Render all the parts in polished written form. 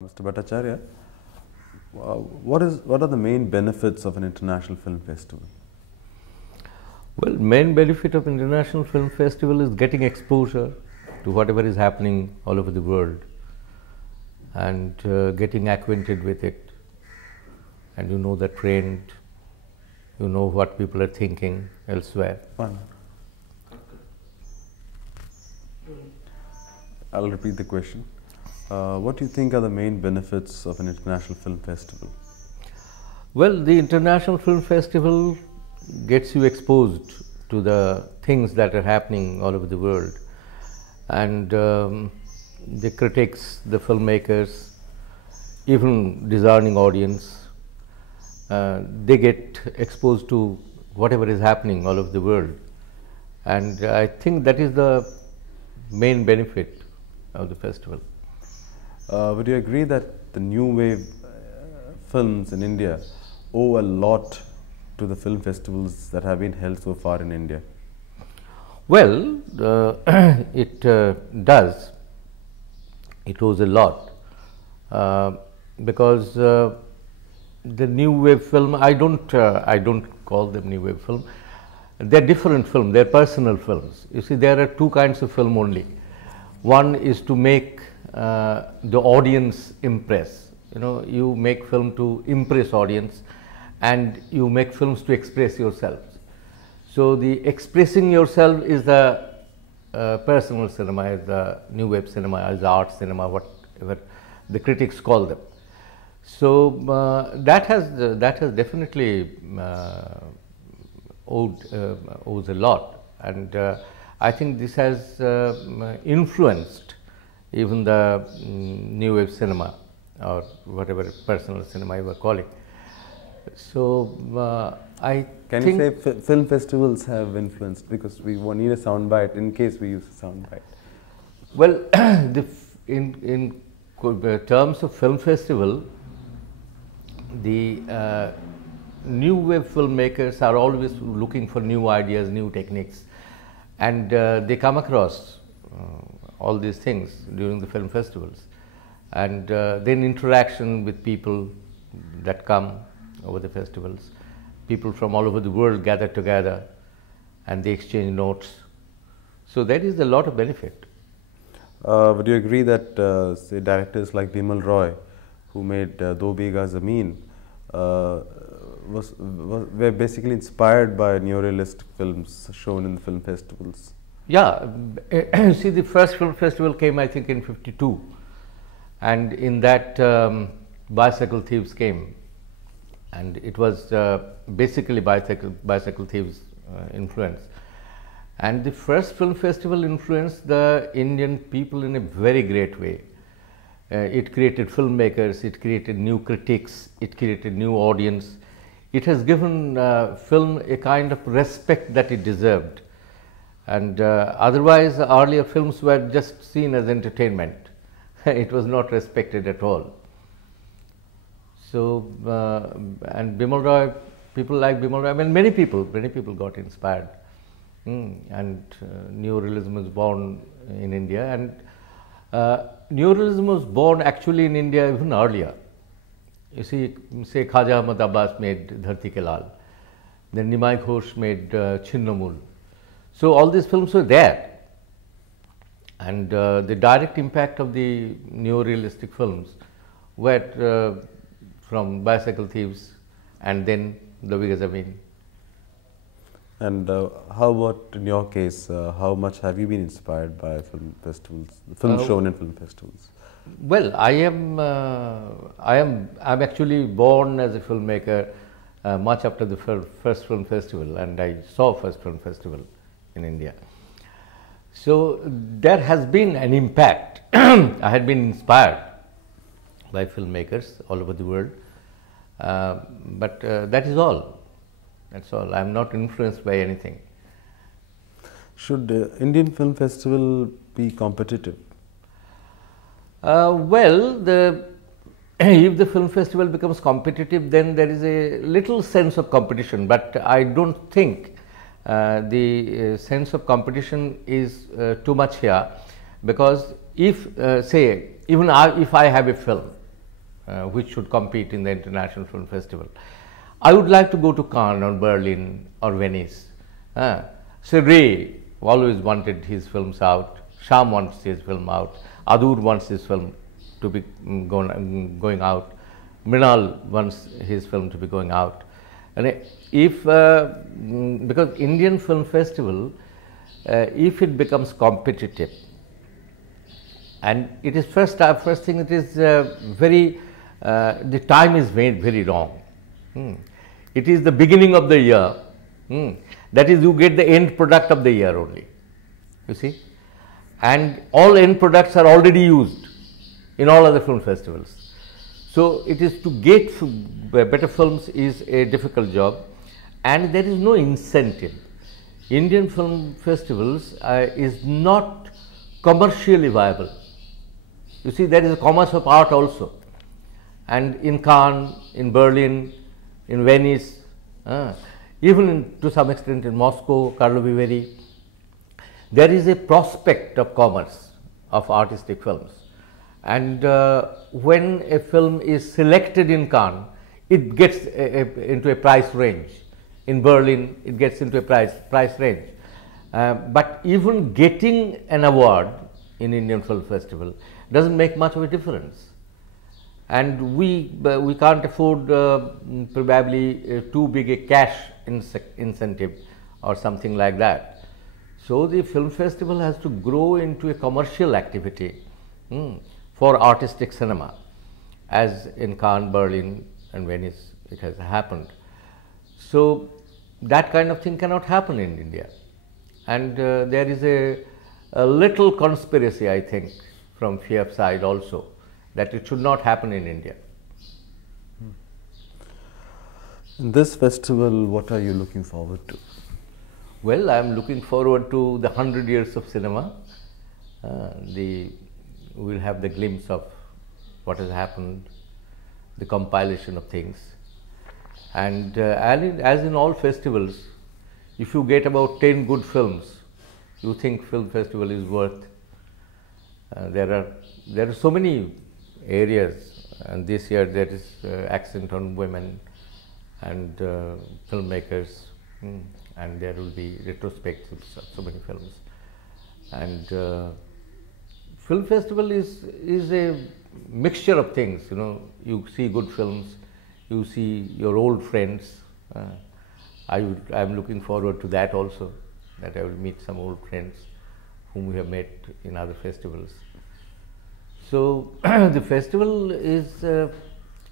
Mr. Bhattacharya, what are the main benefits of an international film festival? Well, main benefit of International Film Festival is getting exposure to whatever is happening all over the world and getting acquainted with it, and you know the trend, you know what people are thinking elsewhere. Fine. I'll repeat the question. What do you think are the main benefits of an international film festival? Well, the International Film Festival gets you exposed to the things that are happening all over the world, and the critics, the filmmakers, even discerning audience, they get exposed to whatever is happening all over the world, and I think that is the main benefit of the festival. Would you agree that the new wave films in India owe a lot to the film festivals that have been held so far in India? Well, it does. It owes a lot because the new wave film, I don't call them new wave film. They're different films. They're personal films. You see, there are two kinds of film only. One is to make the audience impress. You know, you make film to impress audience, and you make films to express yourself. So the expressing yourself is the personal cinema, is the new wave cinema, is the art cinema, whatever the critics call them. So that has definitely owes a lot, and I think this has influenced even the new wave cinema, or whatever personal cinema you were calling. So I Can think you say film festivals have influenced, because we need a soundbite in case we use a soundbite? Well, in terms of film festival, the new wave filmmakers are always looking for new ideas, new techniques, and they come across all these things during the film festivals, and then interaction with people that come over the festivals. People from all over the world gather together and they exchange notes. So there is a lot of benefit. Would you agree that say directors like Bimal Roy, who made Do Bigha Zameen, were basically inspired by neorealistic films shown in the film festivals? Yeah, see, the first film festival came, I think, in '52, and in that Bicycle Thieves came, and it was basically Bicycle Thieves influence. And the first film festival influenced the Indian people in a very great way. It created filmmakers, it created new critics, it created new audience. It has given film a kind of respect that it deserved. And otherwise, earlier films were just seen as entertainment. It was not respected at all. So, and Bimal Roy, people like Bimal Roy, I mean, many people got inspired. And neorealism was born in India, and neorealism was born actually in India even earlier. You see, say Khaja Ahmad Abbas made Dharti Ke Lal, then Nimai Ghosh made Chinnamul. So all these films were there, and the direct impact of the neorealistic films were from Bicycle Thieves and then Do Bigha Zameen. And how about in your case, how much have you been inspired by film festivals, films shown in film festivals? Well, I'm actually born as a filmmaker much after the first film festival, and I saw first film festival in India. So there has been an impact. I had been inspired by filmmakers all over the world, but that is all. That's all. I am not influenced by anything. Should Indian Film Festival be competitive? Well, if the film festival becomes competitive, then there is a little sense of competition, but I don't think the sense of competition is too much here, because if say even if I have a film which should compete in the International Film Festival. I would like to go to Cannes or Berlin or Venice. So Ray always wanted his films out, Shyam wants his film out, Adur wants his film to be going out, Mrinal wants his film to be going out. And if, because Indian Film Festival, if it becomes competitive, and it is first thing, it is the time is made very wrong. It is the beginning of the year, that is, you get the end product of the year only, you see, and all end products are already used in all other film festivals. So it is to get better films is a difficult job, and there is no incentive. Indian film festivals is not commercially viable. You see, there is a commerce of art also, and in Cannes, in Berlin, in Venice, even to some extent in Moscow, Karlovy Vary, there is a prospect of commerce of artistic films. And when a film is selected in Cannes, it gets into a price range. In Berlin, it gets into a price range. But even getting an award in Indian Film Festival doesn't make much of a difference. And we can't afford probably too big a cash incentive or something like that. So the film festival has to grow into a commercial activity for artistic cinema, as in Cannes, Berlin and Venice it has happened. So that kind of thing cannot happen in India. And there is a little conspiracy, I think, from FIAF side also, that it should not happen in India. In this festival, what are you looking forward to? Well, I am looking forward to the 100 years of cinema. We'll have the glimpse of what has happened, the compilation of things. And as in all festivals, if you get about 10 good films, you think film festival is worth. There are so many areas, and this year there is accent on women and filmmakers, and there will be retrospectives of so many films. And film festival is a mixture of things. You know, you see good films, you see your old friends. I'm looking forward to that also, that I will meet some old friends whom we have met in other festivals. So the festival is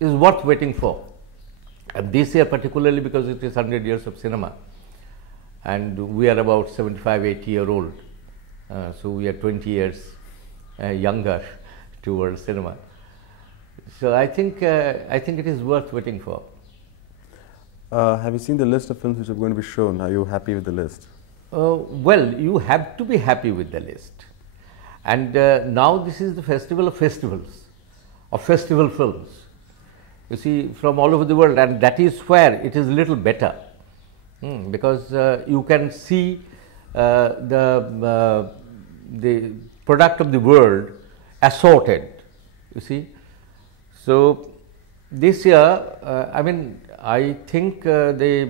worth waiting for. And this year particularly because it is 100 years of cinema, and we are about 75, 80 year old. So we are 20 years younger towards cinema. So I think it is worth waiting for. Have you seen the list of films which are going to be shown? Are you happy with the list? Well, you have to be happy with the list. And now this is the festival of festivals, of festival films. You see, from all over the world, and that is where it is a little better, because you can see the product of the world assorted. You see, so this year, I think the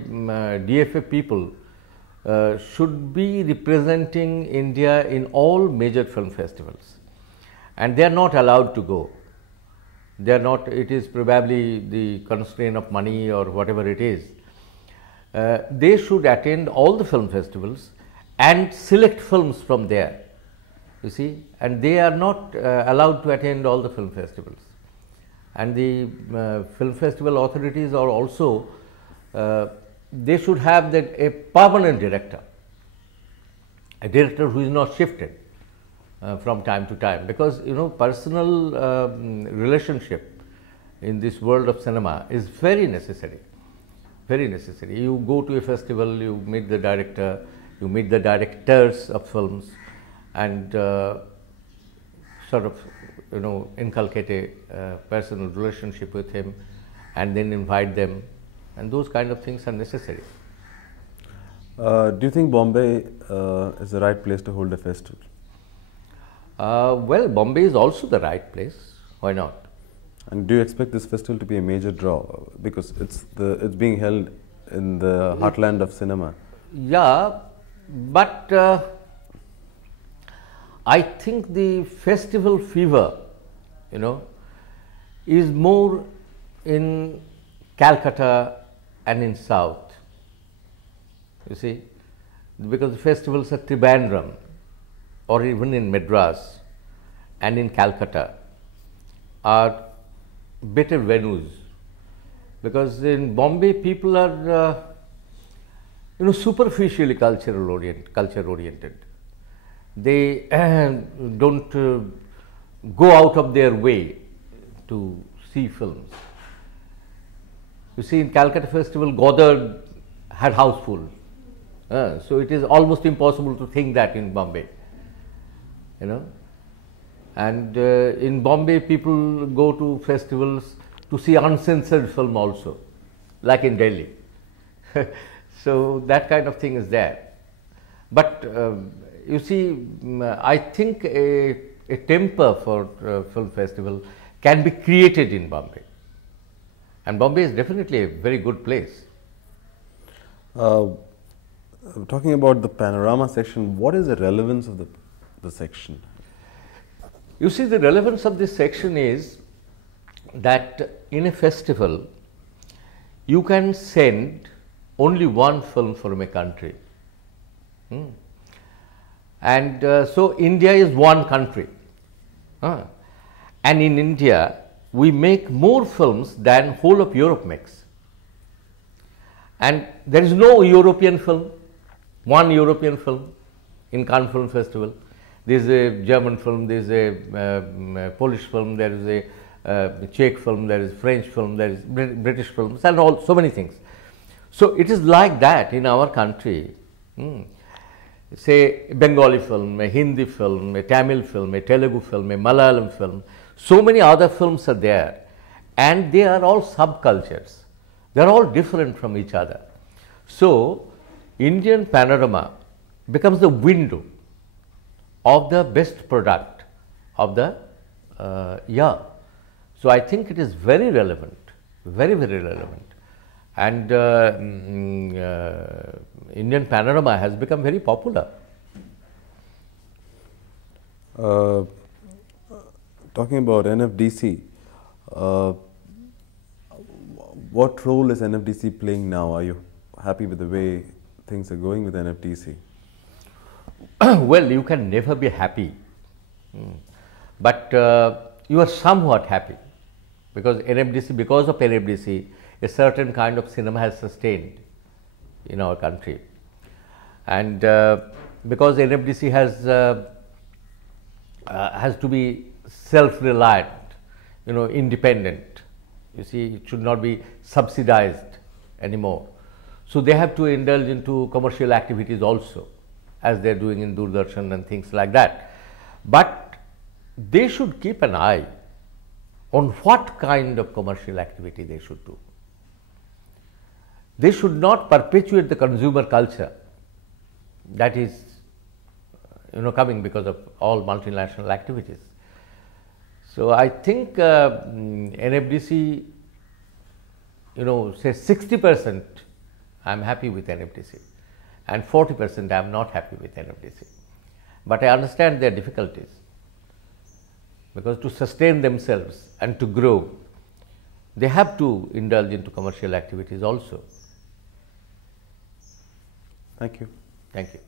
DFA people should be representing India in all major film festivals, and they are not allowed to go. They are not. It is probably the constraint of money or whatever it is. They should attend all the film festivals and select films from there. You see, and they are not allowed to attend all the film festivals. And the film festival authorities are also, they should have a permanent director, a director who is not shifted from time to time, because you know, personal relationship in this world of cinema is very necessary, very necessary. You go to a festival, you meet the director, you meet the directors of films, and sort of, you know, inculcate a personal relationship with him, and then invite them, and those kind of things are necessary. Do you think Bombay is the right place to hold a festival? Well, Bombay is also the right place. Why not? And do you expect this festival to be a major draw because it's being held in the heartland of cinema? Yeah, but I think the festival fever, is more in Calcutta and in South. You see, because the festivals at Trivandrum or even in Madras and in Calcutta are better venues, because in Bombay people are superficially culture oriented. They don't go out of their way to see films. You see, in Calcutta Festival, Godard had houseful. So it is almost impossible to think that in Bombay. And in Bombay, people go to festivals to see uncensored film also, like in Delhi. So that kind of thing is there. But you see, I think a temper for film festival can be created in Bombay. And Bombay is definitely a very good place. Talking about the panorama section, what is the relevance of the section? You see, the relevance of this section is that in a festival, you can send only one film from a country. And so India is one country. And in India, we make more films than whole of Europe makes. And there is no European film, one European film in Cannes Film Festival. There is a German film, there is a Polish film, there is a Czech film, there is French film, there is British films, and so many things. So it is like that in our country. Say a Bengali film, a Hindi film, a Tamil film, a Telugu film, a Malayalam film. So many other films are there, and they are all subcultures. They are all different from each other. So Indian panorama becomes the window of the best product of the year. So I think it is very relevant, very, very relevant. And Indian panorama has become very popular. Talking about NFDC, what role is NFDC playing now? Are you happy with the way things are going with NFDC? Well, you can never be happy, but you are somewhat happy, because because of NFDC, a certain kind of cinema has sustained in our country, and because NFDC has to be self-reliant, independent. You see, it should not be subsidized anymore. So they have to indulge into commercial activities also, as they are doing in Doordarshan and things like that. But they should keep an eye on what kind of commercial activity they should do. They should not perpetuate the consumer culture that is coming because of all multinational activities. So I think NFDC, say 60% I am happy with NFDC, and 40% I am not happy with NFDC. But I understand their difficulties, because to sustain themselves and to grow, they have to indulge into commercial activities also. Thank you. Thank you.